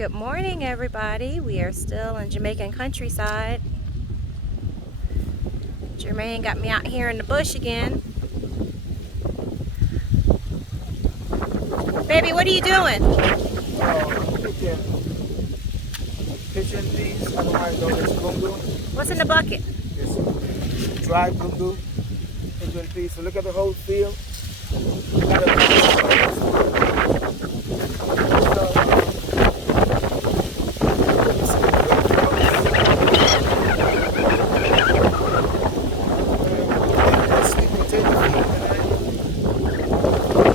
Good morning, everybody. We are still in Jamaican countryside. Jermaine got me out here in the bush again. Baby, what are you doing? Pigeon peas, otherwise known as gungu. What's in the bucket? It's dried gungu, pigeon peas. So look at the whole field.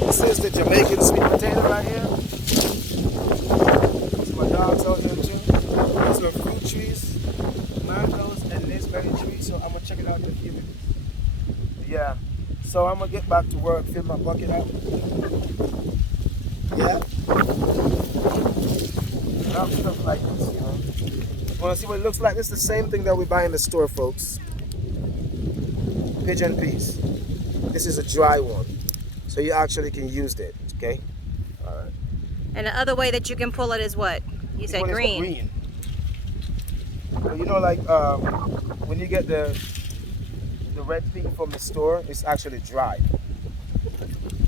This is the Jamaican sweet potato right here. My dogs out there too. These are fruit trees, mangoes, and raspberry trees. So I'm gonna check it out in a few minutes. Yeah. So I'm gonna get back to work, fill my bucket up. Yeah. Now stuff like this, you know. Wanna see what it looks like? This is the same thing that we buy in the store, folks. Pigeon peas. This is a dry one, so you actually can use it. Okay. All right. And the other way that you can pull it is what? You said green. Well, you know, like when you get the red pea from the store, it's actually dried.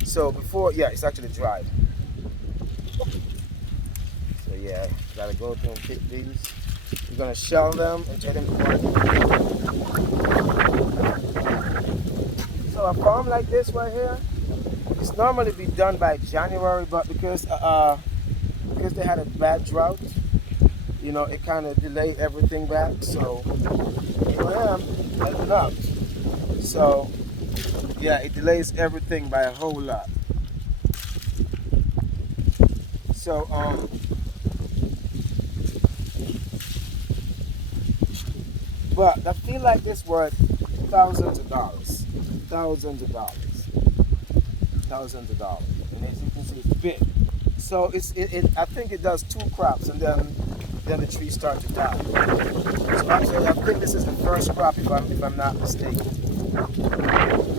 So before, yeah, it's actually dried. So yeah, gotta go through and pick these. You're gonna shell them and take them to market. So a farm like this right here, it's normally be done by January, but because they had a bad drought, you know, it kind of delayed everything back. So here I am, helping out. So yeah, it delays everything by a whole lot. So but I feel like this worth thousands of dollars. Thousands of dollars. Thousands of dollars. And as you can see, it's big. So I think it does 2 crops, and then the trees start to die. So actually, I think this is the first crop, if I'm not mistaken.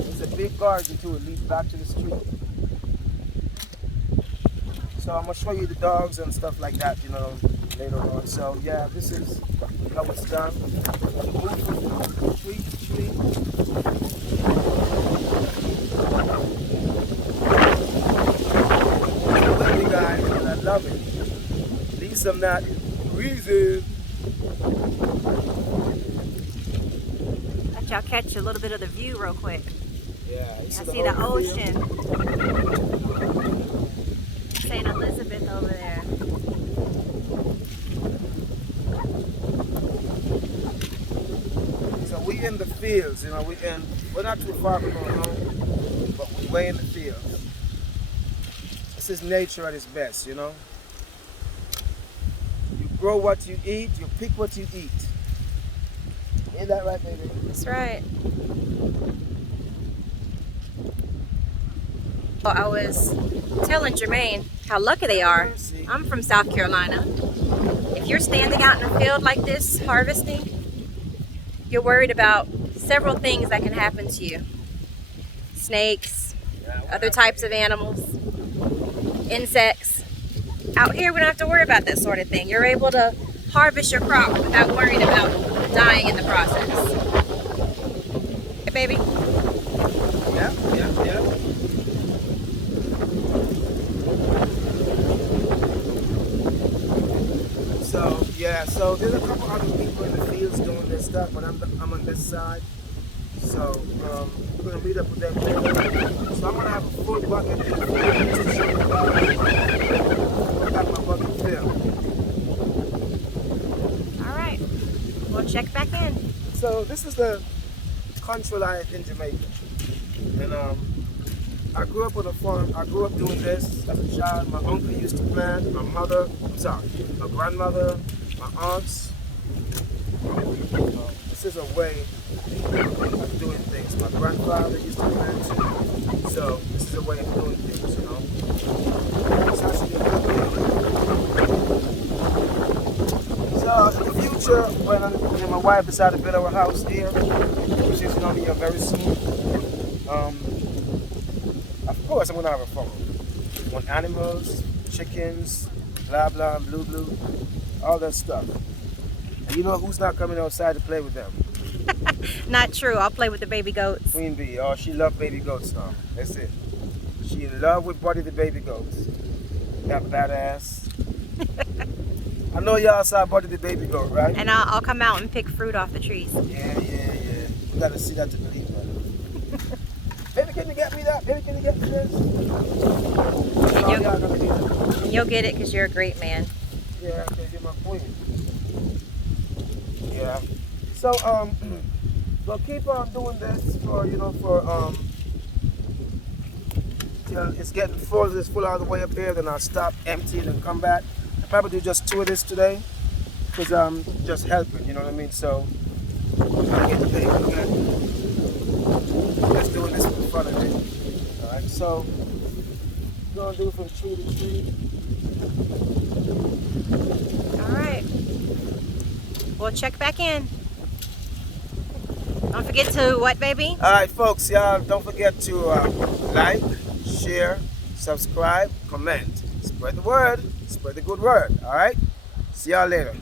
It's a big garden too. It leads back to the street. So I'm gonna show you the dogs and stuff like that, you know, later on. So yeah, this is how it's done. Tree to tree. Guys, and I love it. At least I'm not freezing. Let y'all catch a little bit of the view real quick. Yeah, I see the ocean. St. Elizabeth over there. So we in the fields, you know, we're not too far from our home, but we're way in the fields. This is nature at its best, you know. You grow what you eat, you pick what you eat. Ain't that right, baby? That's right. Well, I was telling Jermaine how lucky they are. I'm from South Carolina. If you're standing out in a field like this harvesting, you're worried about several things that can happen to you. Snakes, other types of animals, insects. Out here we don't have to worry about that sort of thing. You're able to harvest your crop without worrying about dying in the process. Hey, baby? Yeah. So yeah, so there's a couple other people in the fields doing this stuff, but I'm on this side. So we're gonna meet up with them later. So I'm gonna have a full bucket in the field just to show you guys. I got my bucket filled. All right, we'll check back in. So this is the country life in Jamaica, and I grew up on a farm. I grew up doing this as a child. My uncle used to plant. My grandmother, my aunts. This is a way of doing things. My grandfather used to plant too. So this is a way of doing things, you know. So in the future, when my wife decided to build our house here, which is gonna be very soon, of course I'm gonna have a farm. I want animals, chickens, blah blah, blue blue, all that stuff. And you know who's not coming outside to play with them? Not true. I'll play with the baby goats. Queen Bee. Oh, she loves baby goats now. That's it. She in love with Buddy the baby goats. That badass. I know y'all saw Buddy the baby goat, right? And I'll come out and pick fruit off the trees. Yeah. You gotta see that to believe that. Baby, can you get me that? Baby, can you get me this? And you'll get it because you're a great man. Yeah, I can get my queen. Yeah. So we'll keep on doing this for till it's getting full. It's full all the way up here. Then I'll stop, empty it, and come back. I'll probably do just 2 of this today because I'm just helping. You know what I mean? So I get the baby again. Just doing this for the fun of it. All right. So we're gonna do it from tree to tree. All right. We'll check back in. Don't forget to what, baby? All right, folks, y'all don't forget to like, share, subscribe, comment. Spread the word. Spread the good word. All right? See y'all later.